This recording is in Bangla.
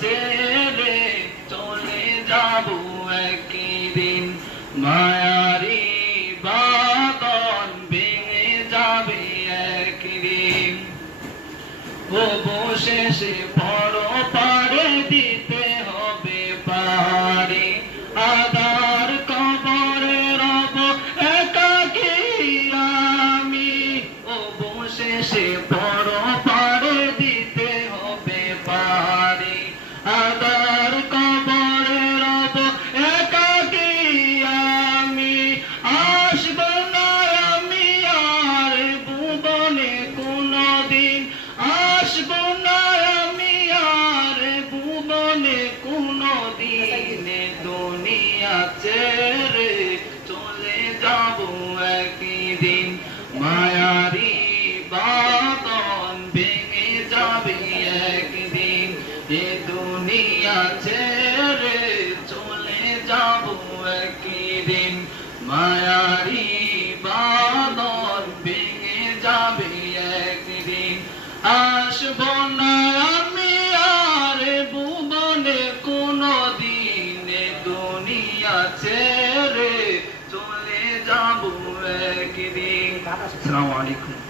ছেড়ে চলে যাব একদিন, মায়ারি বাঁধন ভেঙে যাবে একদিন। অবশেষে বড় পাড়ে দিতে হবে পাড়ি, আদার কবরে রব একাকী আমি। অবশেষে বড় পাড়ে দিতে হবে পাড়ি, আদার কবরে রব একাকী আমি। আসব না আমি আর ভুবনে কোনদিন, আসব না আমি আর ভুবনে কোনদিন। দুনিয়া ছেড়ে চলে যাব একদিন, মায়ারি বাঁধন ভেঙে যাবে একদিন। এ দুনিয়া ছেড়ে চলে যাব একদিন, মায়ারি বাঁধন ভেঙে যাবে একদিন। আসব না আমি আর ভুবনে কোনদিন, দুনিয়া ছেড়ে চলে যাব একদিন। আসসালামু আলাইকুম।